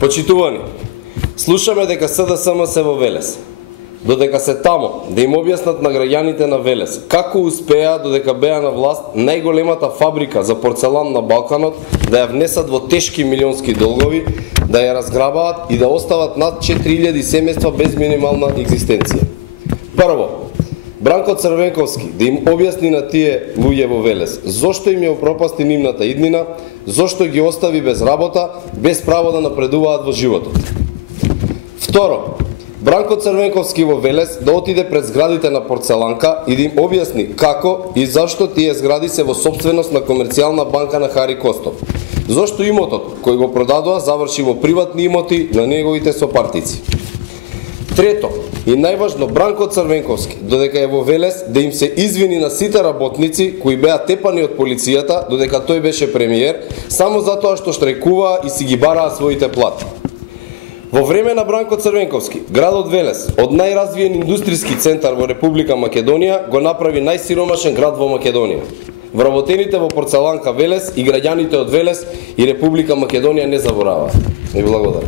Почитувани, слушаме дека СДСМ се во Велес. Додека се тамо да им објаснат на граѓаните на Велес како успеа додека беа на власт најголемата фабрика за порцелан на Балканот да ја внесат во тешки милионски долгови, да ја разграбаат и да остават над 4000 семејства без минимална екзистенција. Прво, Бранко Црвенковски да им објасни на тие луѓе во Велес зошто им ја упропасти нивната иднина, зошто ги остави без работа, без право да напредуваат во животот. Второ, Бранко Црвенковски во Велес да отиде пред зградите на Порцеланка и да им објасни како и зашто тие згради се во собственост на комерцијална банка на Хари Костов. Зошто имотот кој го продадоа заврши во приватни имоти на неговите сопартици. Трето, и најважно, Бранко Црвенковски, додека е во Велес, да им се извини на сите работници кои беа тепани од полицијата додека тој беше премиер, само затоа што штрајкуваа и си ги бараа своите плати. Во време на Бранко Црвенковски, градот Велес, од најразвиен индустријски центар во Република Македонија, го направи најсиромашен град во Македонија. Вработените во Порцеланка Велес и граѓаните од Велес и Република Македонија не забораваа. И благодарам.